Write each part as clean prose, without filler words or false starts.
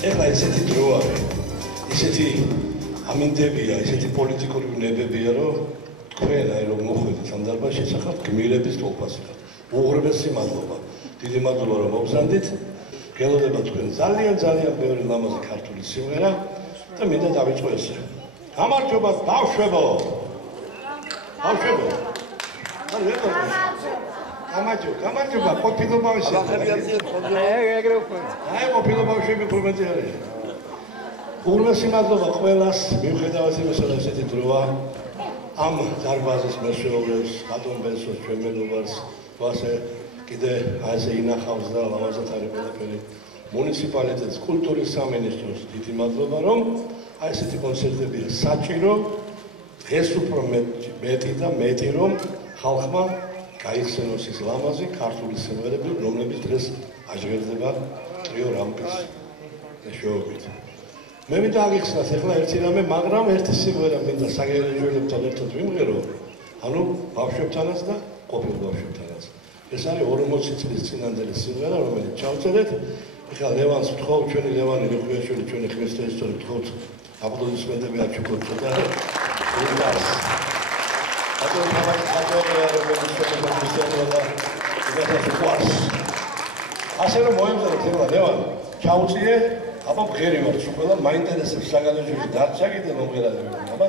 ეხლა ესეთი დრო არის, ესეთი ამინდებია, ესეთი პოლიტიკური ვნებებია, რომ თქვენ აი რომ მოხვედით ამ დარბაზში, შესახებ გმირების ტოლფას ხართ. უღრმესი მადლობა. დიდი მადლობა რომ მოგზანდით. გელოდება თქვენ ძალიან ბევრი ლამაზი ქართული სიმღერა და მინდა დავიწყო ესე. გამარჯობა ბავშვებო. ბავშვებო. გამარჯობა, ყოფილი ბავშვი. აი, ყოფილი ბავშვები პრობლემები არის. უღრმესი მადლობა ყველას, მიუხედავად იმისა, რომ ესეთი დროა, ამ დარბაზის მესვეობებს, ბატონ ბენსოს, ჩვენ მეგობარს, ვასე კიდე ასე ინახავს და ლამაზად არის ყველაფერი. მუნიციპალიტეტს, კულტურის სამინისტროს დიდი მადლობა, რომ აი ესეთი კონცერტებია საჭირო, დღეს უფრო მეტი რომ ხალხმა გაიხსენოს ის ლამაზი ქართული სიმღერები, რომლებიც დღეს აჟღერდება ტრიო რამპის მეშვეობით. მე მინდა აღიხსნათ ახლა ერთი რამე, მაგრამ ერთი სიმღერა მინდა საგარეჯოელებთან ერთად ვიმღერო, ანუ ბავშვებთანაც და ყოფილ ბავშვებთანაც. ეს არის 40 წლის წინანდელი სიმღერა, რომელიც ჩავწერეთ. ეხლა ლევანს ვთხოვ, ჩვენი ლევანი რეხვიაშვილი, ჩვენი ხმისთესორი ვთხოვთ, აპლოდისმენტები აჩუქოთ და ვინდას. ასე რომ მოემზადოთ ეხლა ლევანი, ჩაუწიე, აბა მღერი ვარ, თუ ყველა მაინტერესებს საგარეჯოში დარჩა კიდე მომღერალები, აბა.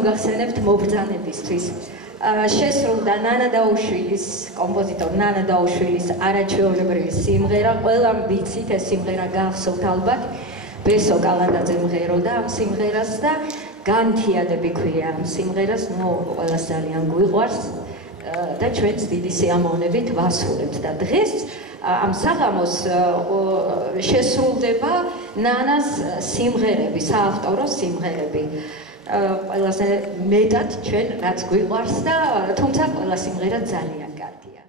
მოგახსენებთ მობრძანებისთვის. შესრულდა ნანა დაუშვილის, კომპოზიტორ ნანა დაუშვილის არაჩვეულებრივი სიმღერა. ყველამ ვიცით ეს სიმღერა გახსოვთ ალბათ. ბესო კალანდაძე მღეროდა ამ სიმღერას და განთიადები ქვია ამ სიმღერას. ყველას ძალიან გვიყვარს და ჩვენც დიდი სიამოვნებით ვასრულებთ და დღეს ამ საღამოს შესრულდება ნანას სიმღერები, საავტორო სიმღერები. ყველაზე მეტად ჩვენ რაც გვიყვარს და თუმცა ყველა სიმღერა ძალიან კარგია.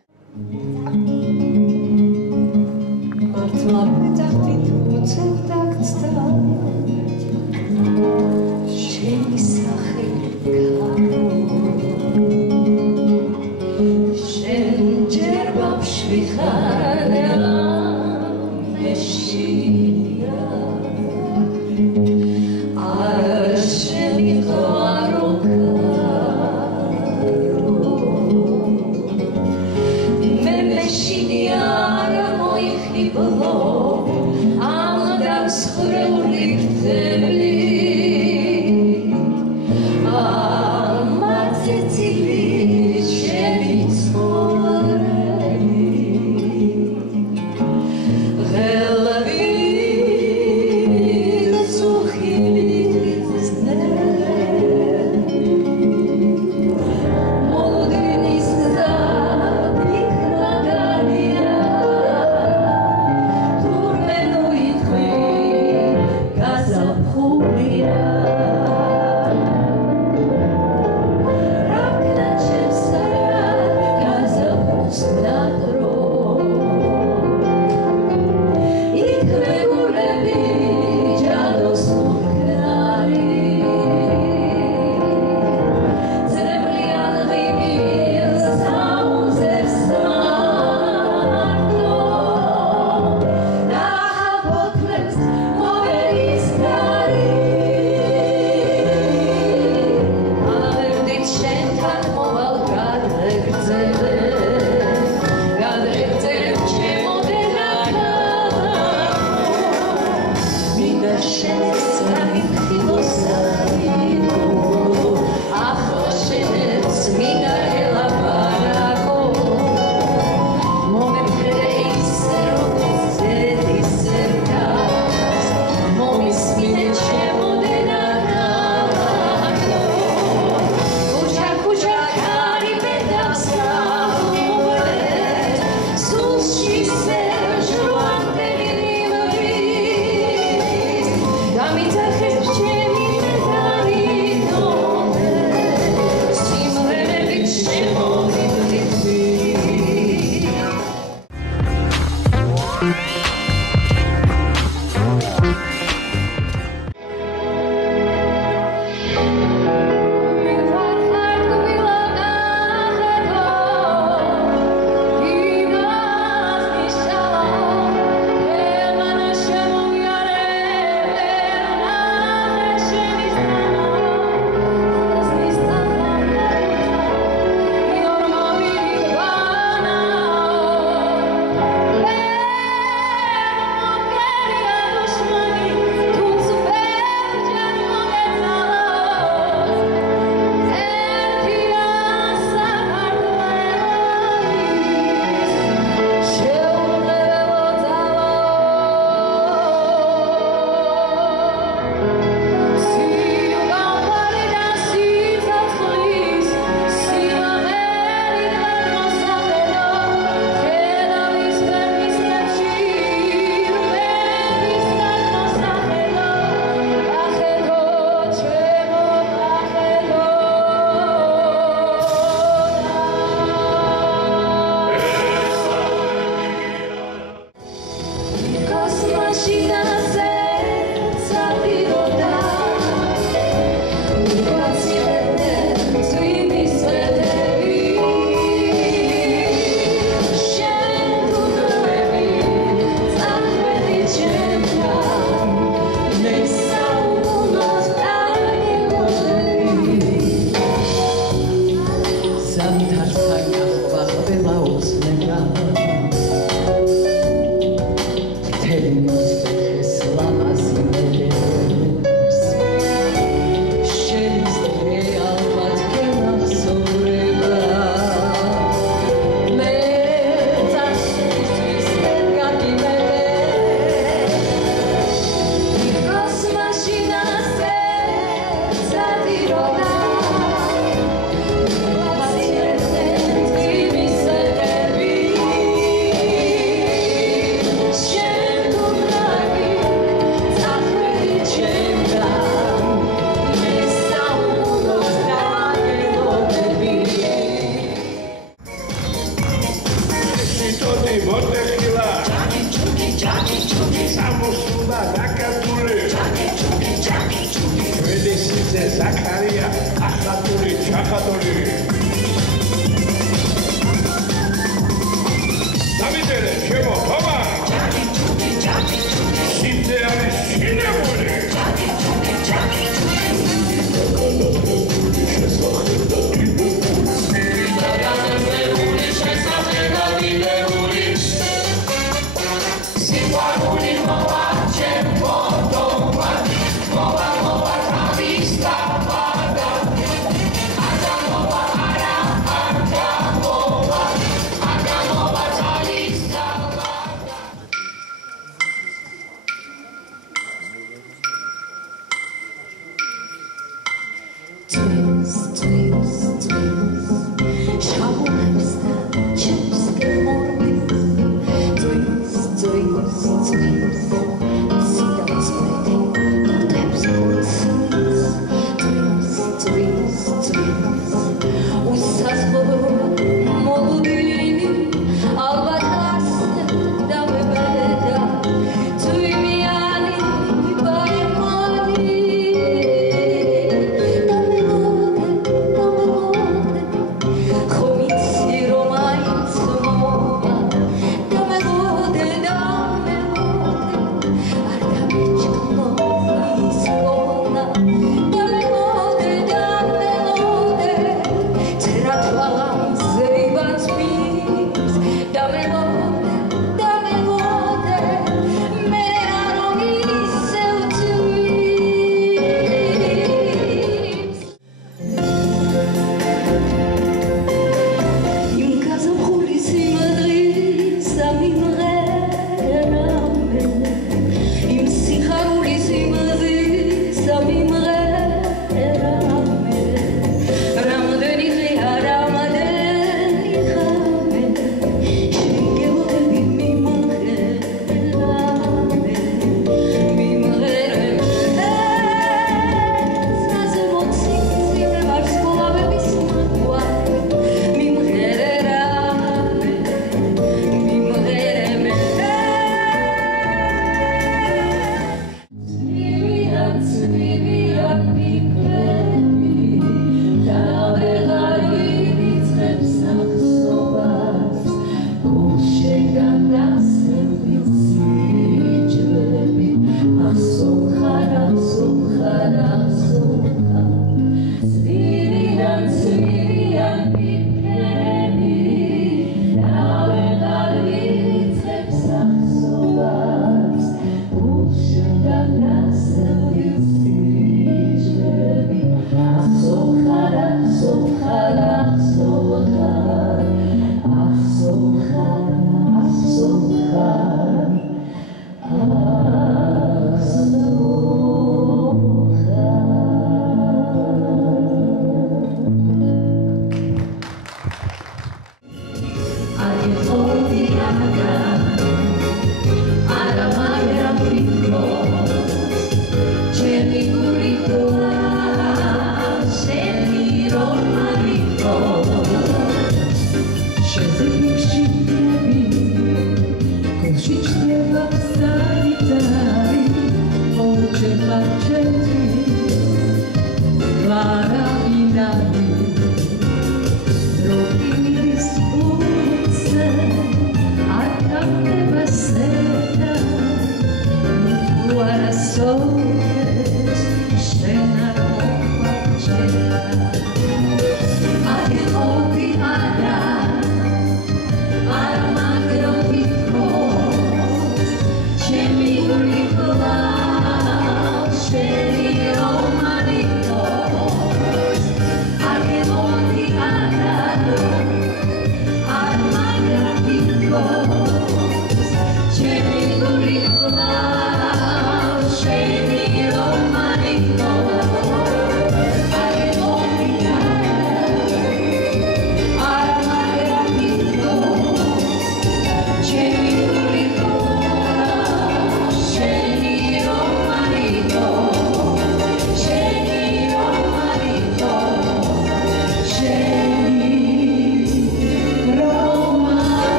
მართლა მეტახტით უცევდაგცდა შენი სახელი გარო შენ ჯერ ბავშვი ხარ მეშია I'm Zakaria, Akhaturi, Chakaturi. Davidele, Chemo, Homa. Sinteari, Sinemori. Simba, Uli, Mama, Chempo.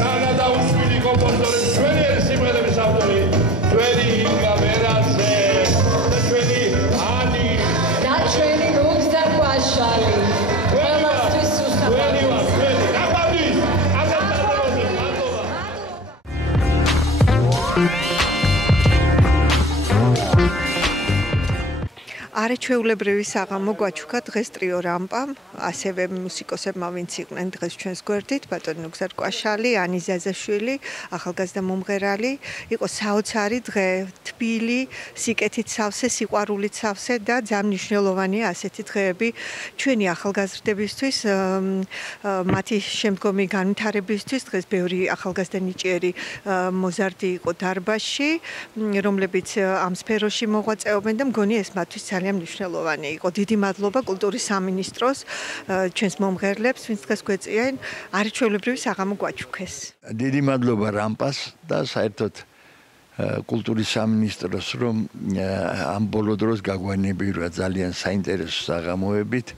Nana da ushvili kompozitori, sve je simele mi s autori. არაჩვეულებრივი საღამო გვაჩუქა დღეს ტრიო რამპამ, ასევე მუსიკოსებმა, ვინც იყვნენ დღეს ჩვენს გვერდით, ბატონი ნუგზარ კვაშალი, ანი ზაზაშვილი, ახალგაზრდა მომღერალი. იყო საოცარი დღე, თბილი, სიკეთით სავსე, სიყვარულით სავსე და ძალიან მნიშვნელოვანია ასეთი დღეები ჩვენი ახალგაზრდებისთვის, მათი შემდგომი განვითარებისთვის. დღეს ბევრი ახალგაზრდა ნიჭიერი მოზარდი იყო დარბაზში, რომლებიც ამ სფეროში მოღვაწეობენ და მგონი ეს მათთვის ძალიან მნიშვნელოვანი იყო. დიდი მადლობა კულტურის სამინისტროს, ჩვენს მომღერლებს, ვინც დღეს გვეწიენ არაჩვეულებრივი საღამო გვაჩუქეს. დიდი მადლობა რამპას და საერთოდ კულტურის სამინისტროს, რომ ამ ბოლო დროს გაგვანებირა ძალიან საინტერესო საღამოებით.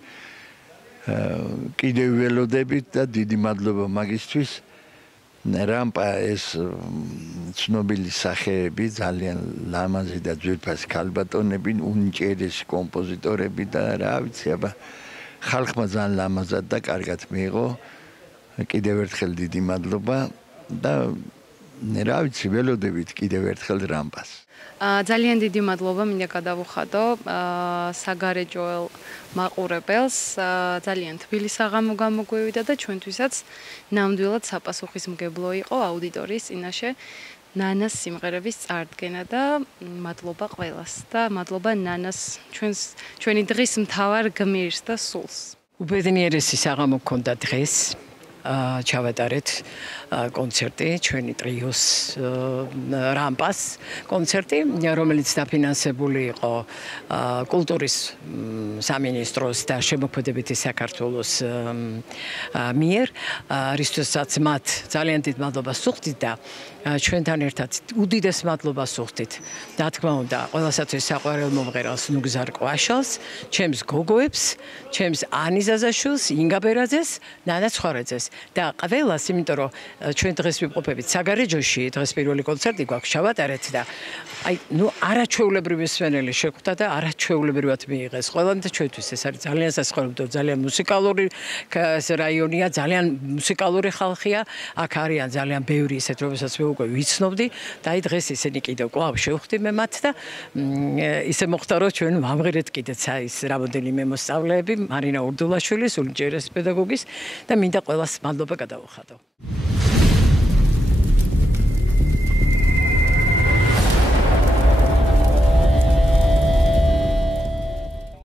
კიდევ ველოდებით და დიდი მადლობა მაგისთვის. რამპა ეს ცნობილი სახეები, ძალიან ლამაზი და ძვირფასი ქალბატონები, უნიჭიერესი კომპოზიტორები და რა ვიცი, აბა ხალხმა ძალიან ლამაზად და კარგად მიიღო. კიდევ ერთხელ დიდი მადლობა და რა ვიცი, ველოდებით კიდევ ერთხელ რამპას. ძალიან დიდი მადლობა მინდა გადავუხადო საგარეჯოელ მაყურებელს, ძალიან თბილი საღამო გამოგვივიდა და ჩვენთვისაც ნამდვილად საპასუხისმგებლო იყო აუდიტორიის წინაშე ნანას სიმღერების წარდგენა და მადლობა ყველას და მადლობა ნანას ჩვენი დღის მთავარ გმირს და სულს. უბედნიერესი საღამო გქონდა დღეს. ჩავატარეთ კონცერტი ჩვენი ტრიოს რამპას კონცერტი, რომელიც დაფინანსებული იყო კულტურის სამინისტროს და შემოქმედებითი საქართველოს მიერ, რისთვისაც მათ ძალიან დიდ მადლობას სუხდით და ჩვენთან ერთად უდიდეს მადლობას სუხდით. რა თქმა უნდა, ყველასათვის საყვარელ მომღერალს ნუგზარ კვაშალს, ჩემს გოგოებს, ჩემს ანი ზაზაშვილს, ინგა ბერაძეს, ნანა ცხარეძეს და ყველას, იმიტომ რომ ჩვენ დღეს ვიმყოფებით საგარეჯოში, დღეს პირველი კონცერტი გვაქვს ჩავატარეთ და აი, არაჩვეულებრივი მსმენელი შეხვდა და არაჩვეულებრივად მიიღეს. ყველამ და ჩვენთვის ეს არის ძალიან სასწაულმდო, ძალიან მუსიკალური რაიონია, ძალიან მუსიკალური ხალხია. აქ არიან ძალიან ბევრი ისეთ, რომელსაც მე უკვე ვიცნობდი და აი დღეს ისინი კიდევ კვლავ შევხვდი მე მათ და ისე მოხდა, რომ ჩვენ ვამღერეთ კიდეც ის რამოდენიმე მოსწავლეები, მარინა ურდულაშვილის, უნიჭიერესი პედაგოგის და მინდა ყველას მადლობა გადავუხადო.